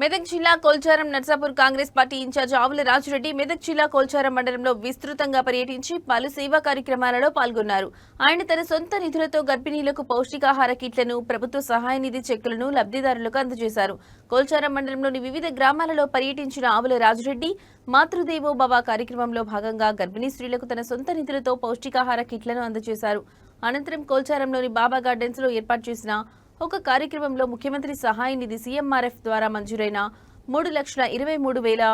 మెదక్ జిల్లా Kolcharam Narsapur Congress party incharge ఆవుల రాజురెడ్డి మెదక్ జిల్లా కొల్చారం మండలంలో విస్తృతంగా పర్యటించి పలు సేవా కార్యక్రమాలలో పాల్గొన్నారు. ఆయన తన సొంత నిధులతో గర్భిణీలకు పౌష్టికాహార కిట్లను, ప్రభుత్వ సహాయ నిధి చెక్కులను లబ్ధిదారులకు అందజేశారు. కొల్చారం మండలంలోని వివిధ గ్రామాలలో పర్యటించిన ఆవుల రాజురెడ్డి మాతృదేవో భవ కార్యక్రమంలో భాగంగా గర్భిణీ స్త్రీలకు తన సొంత నిధులతో పౌష్టికాహార కిట్లను అందజేశారు. అనంతరం కొల్చారంలోని బాబా గార్డెన్స్ లో ఏర్పాటు చేసిన ఒక కార్యక్రమంలో ముఖ్యమంత్రి సహాయ నిధి సీఎంఆర్ఎఫ్ ద్వారా మంజూరైన 3,23,000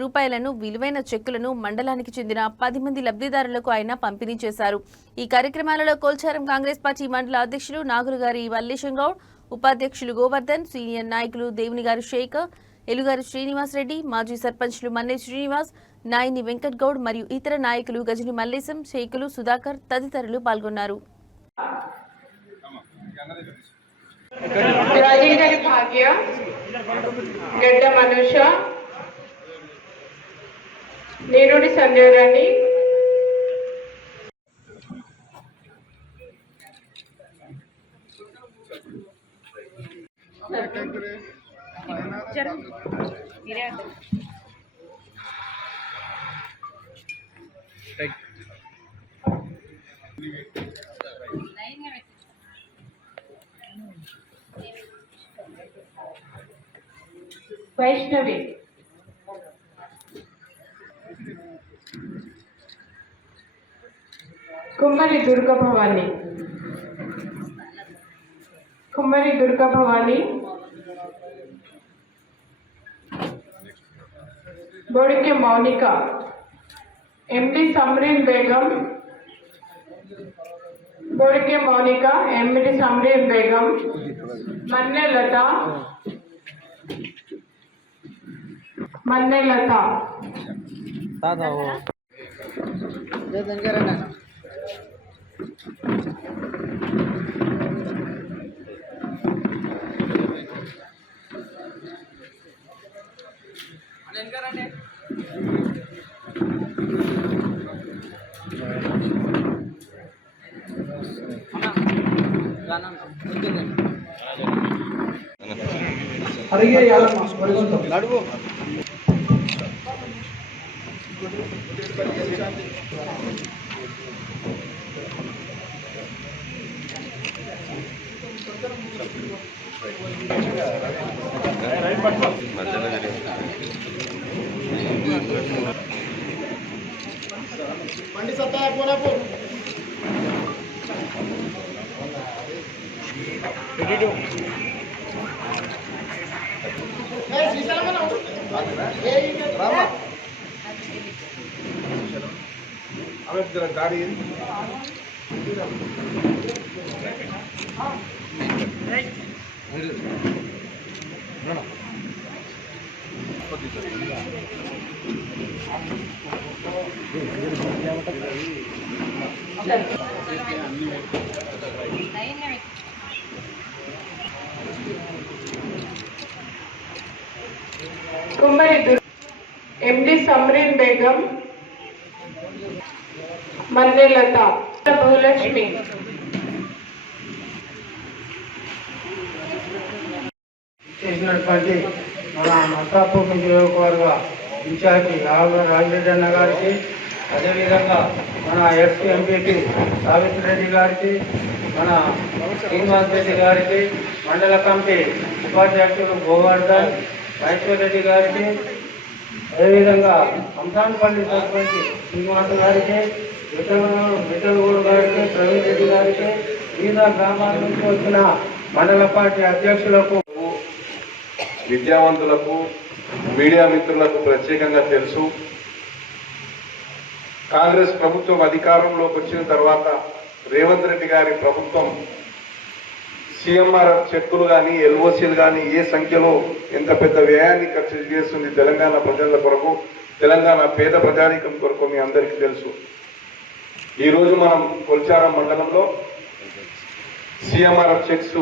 రూపాయలను విలువైన చెక్కులను మండలానికి చెందిన 10 మంది లబ్ధిదారులకు ఆయన పంపిణీ చేశారు. ఈ కార్యక్రమాలలో కొల్చారం కాంగ్రెస్ పార్టీ మండల అధ్యక్షులు నాగులుగారి వల్లేశం గౌడ్, ఉపాధ్యక్షులు గోవర్ధన్, సీనియర్ నాయకులు దేవునిగారి షేక్, ఎలుగారి శ్రీనివాస్ రెడ్డి, మాజీ సర్పంచ్లు మన్నే శ్రీనివాస్, నాయని వెంకట్ గౌడ్ మరియు ఇతర నాయకులు గజని మల్లేశం, షేకులు సుధాకర్ తదితరులు పాల్గొన్నారు. రాజేంద్ర భాగ్య, గడ్డ మనుష, నీరుడి సంధ్యారాణి, వైష్ణవి, కుమ్మరి దుర్గా భవాని, బోడికే మౌనిక, ఎండి సమరీన్ బేగం, మన్నే లత నడువు బండి సత్తా కోరాపు गाड़ी కుమ్మరి ఎండి సమరీన్ బేగం, మన్నే లత, భూలక్ష్మి, చేసినటువంటి మన నర్సాపూర్ నియోజకవర్గ ఇన్ఛార్జి రాజిరెడ్డి అన్న గారికి, అదేవిధంగా మన ఎక్స్ ఎంపీపీ సావిత్రి రెడ్డి గారికి, మన శ్రీనివాస్ రెడ్డి గారికి, మండల కమిటీ ఉపాధ్యక్షులు గోవర్ధన్ రెడ్డి గారికి, అదేవిధంగా అంశాన్పల్లి సర్పంచ్ శ్రీనివాస్ గారికి, విఠలగూడ గారికి, ప్రవీణ్ రెడ్డి గారికి, వివిధ గ్రామాల నుంచి వచ్చిన మండల పార్టీ అధ్యక్షులకు, విద్యావంతులకు, మీడియా మిత్రులకు ప్రత్యేకంగా తెలుసు. కాంగ్రెస్ ప్రభుత్వం అధికారంలోకి వచ్చిన తర్వాత రేవంత్ రెడ్డి గారి ప్రభుత్వం సీఎంఆర్ఎఫ్ చెక్కులు కానీ, ఎల్ఓసీలు కానీ ఏ సంఖ్యలో ఎంత పెద్ద వ్యయాన్ని ఖర్చు చేస్తుంది తెలంగాణ ప్రజల కొరకు, తెలంగాణ పేద ప్రజానీకం కొరకు మీ అందరికీ తెలుసు. ఈరోజు మనం కొల్చారం మండలంలో సీఎంఆర్ఎఫ్ చెక్స్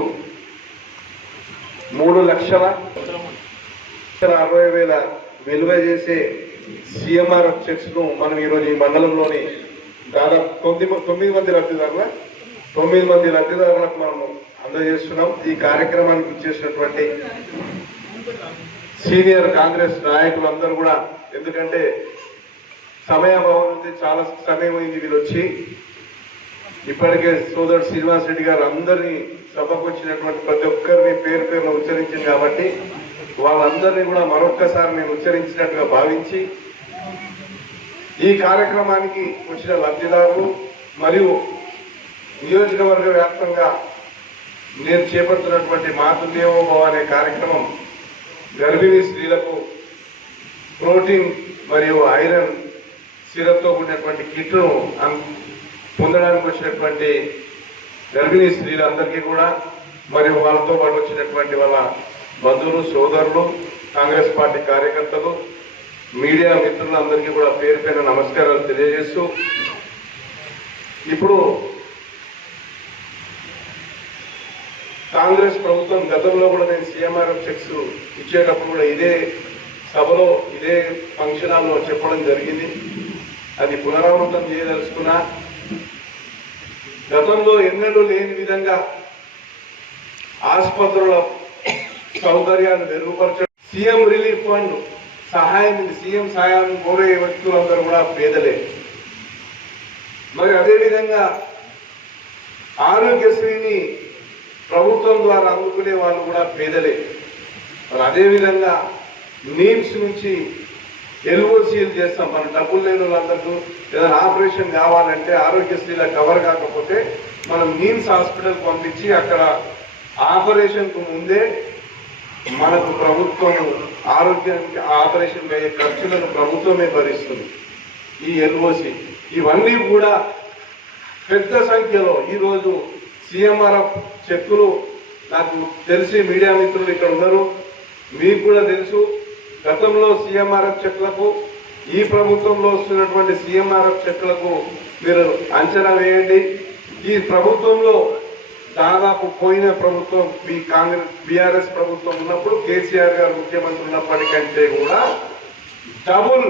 3,60,000 విలువ చేసే సీఎంఆర్ఎఫ్ చెక్స్ ను మనం ఈరోజు ఈ మండలంలోని దాదాపు 9 మంది లబ్ధిదారులకు మనము అందజేస్తున్నాం. ఈ కార్యక్రమానికి ఇచ్చేసినటువంటి సీనియర్ కాంగ్రెస్ నాయకులు అందరూ కూడా, ఎందుకంటే సమయాభావం ఉంది, చాలా సమయం అయింది వీళ్ళు వచ్చి. ఇప్పటికే సోదరుడు శ్రీనివాస్ రెడ్డి గారు అందరినీ సభకు వచ్చినటువంటి ప్రతి ఒక్కరిని పేరు పేరున ఉచ్చరించింది కాబట్టి వాళ్ళందరినీ కూడా మరొక్కసారి నేను ఉచ్చరించినట్టుగా భావించి ఈ కార్యక్రమానికి వచ్చిన లబ్ధిదారులు మరియు నియోజకవర్గ వ్యాప్తంగా నేను చేపడుతున్నటువంటి మాతృదేవోభవ అనే కార్యక్రమం గర్భిణీ స్త్రీలకు ప్రోటీన్ మరియు ఐరన్ సిరప్తో కూడినటువంటి కిట్ను పొందడానికి వచ్చినటువంటి గర్భిణీ స్త్రీలందరికీ కూడా మరియు వాళ్ళతో పాటు వచ్చినటువంటి వాళ్ళ బంధువులు, సోదరులు, కాంగ్రెస్ పార్టీ కార్యకర్తలు, మీడియా మిత్రులందరికీ కూడా పేరు పేరు నమస్కారాలు తెలియజేస్తూ, ఇప్పుడు కాంగ్రెస్ ప్రభుత్వం గతంలో కూడా నేను సీఎంఆర్ఎఫ్ చెక్స్ ఇచ్చేటప్పుడు కూడా ఇదే సభలో ఇదే ఫంక్షన్ హాల్లో చెప్పడం జరిగింది. అది పునరావృతం చేయదలుచుకున్నా. గతంలో ఎన్నడూ లేని విధంగా ఆసుపత్రుల సౌకర్యాన్ని మెరుగుపరచడం, సీఎం రిలీఫ్ ఫండ్ సహాయం, సీఎం సహాయాన్ని కోరే వ్యక్తులందరూ కూడా పేదలే. మరి అదేవిధంగా ఆరోగ్యశ్రీని ప్రభుత్వం ద్వారా అందుకునే వాళ్ళు కూడా పేదలే. మరి అదేవిధంగా నీమ్స్ నుంచి ఎల్ఓసీలు చేస్తాం. మన డబ్బులు లేని వాళ్ళందరూ ఏదైనా ఆపరేషన్ కావాలంటే ఆరోగ్యశ్రీలో కవర్ కాకపోతే మనం నీమ్స్ హాస్పిటల్ పంపించి అక్కడ ఆపరేషన్కు ముందే మనకు ప్రభుత్వం ఆరోగ్యానికి ఆపరేషన్ అయ్యే ఖర్చులను ప్రభుత్వమే భరిస్తుంది. ఈ ఎల్ఓసి ఇవన్నీ కూడా పెద్ద సంఖ్యలో ఈరోజు సీఎంఆర్ఎఫ్ చెక్కులు, నాకు తెలిసి మీడియా మిత్రులు ఇక్కడ ఉన్నారు, మీకు కూడా తెలుసు. గతంలో సీఎంఆర్ఎఫ్ చెక్లకు ఈ ప్రభుత్వంలో వస్తున్నటువంటి సీఎంఆర్ఎఫ్ చెక్లకు మీరు అంచనా వేయండి. ఈ ప్రభుత్వంలో దాదాపు పోయిన ప్రభుత్వం మీ కాంగ్రెస్ బీఆర్ఎస్ ప్రభుత్వం ఉన్నప్పుడు కేసీఆర్ గారు ముఖ్యమంత్రి ఉన్నప్పటికంటే కూడా డబుల్.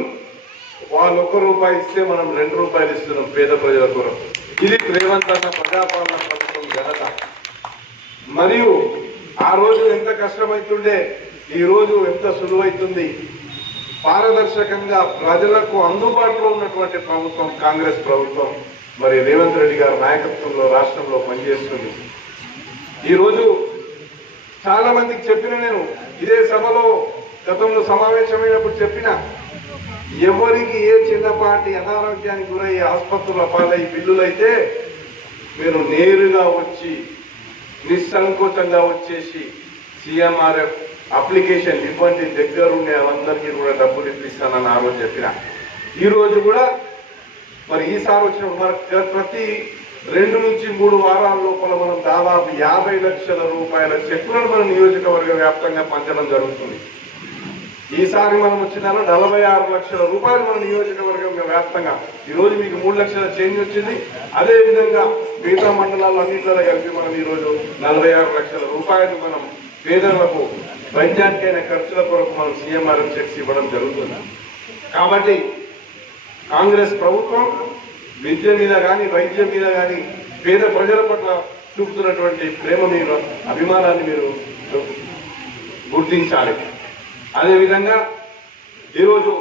వాళ్ళు ₹1 ఇస్తే మనం ₹2 ఇస్తున్నాం పేద ప్రజల కొరకు. ఇది రేవంత్ అన్న ప్రజాపాలన ప్రభుత్వం ఘనత. మరియు ఆ రోజు ఎంత కష్టమవుతుండే, ఈ రోజు ఎంత సులువైతుంది. పారదర్శకంగా ప్రజలకు అందుబాటులో ఉన్నటువంటి ప్రభుత్వం కాంగ్రెస్ ప్రభుత్వం మరి రేవంత్ రెడ్డి గారి నాయకత్వంలో రాష్ట్రంలో పనిచేస్తుంది. ఈరోజు చాలా మందికి చెప్పిన, నేను ఇదే సభలో గతంలో సమావేశమైనప్పుడు చెప్పిన, ఎవరికి ఏ చిన్నపాటి అనారోగ్యానికి గురయ్యే ఆసుపత్రుల పాలై బిల్లులైతే మీరు నేరుగా వచ్చి నిస్సంకోచంగా వచ్చేసి సీఎంఆర్ఎఫ్ అప్లికేషన్ ఇవ్వండి, దగ్గరుండే వాళ్ళందరికీ కూడా డబ్బులు ఇప్పిస్తానని ఆ రోజు చెప్పిన. ఈరోజు కూడా మరి ఈసారి వచ్చిన ప్రతి 2 నుంచి 3 వారాల లోపల మనం దాదాపు ₹50 లక్షల చెక్కులను మన నియోజకవర్గ వ్యాప్తంగా పంచడం జరుగుతుంది. ఈసారి మనం వచ్చిన ₹46 లక్షల మన నియోజకవర్గం వ్యాప్తంగా. ఈరోజు మీకు 3 లక్షల చేంజ్ వచ్చింది. అదేవిధంగా మిగతా మండలాల్లో అన్నింటిలో కలిపి మనం ఈరోజు ₹46 లక్షల మనం పేదలకు వైద్యానికైన ఖర్చుల కొరకు మనం సీఎంఆర్ఎఫ్ చెక్స్ ఇవ్వడం జరుగుతుంది. కాబట్టి కాంగ్రెస్ ప్రభుత్వం విద్య మీద కానీ వైద్యం మీద కానీ పేద ప్రజల పట్ల చూపుతున్నటువంటి ప్రేమ మీరు, అభిమానాన్ని మీరు గుర్తించాలి. అదేవిధంగా ఈరోజు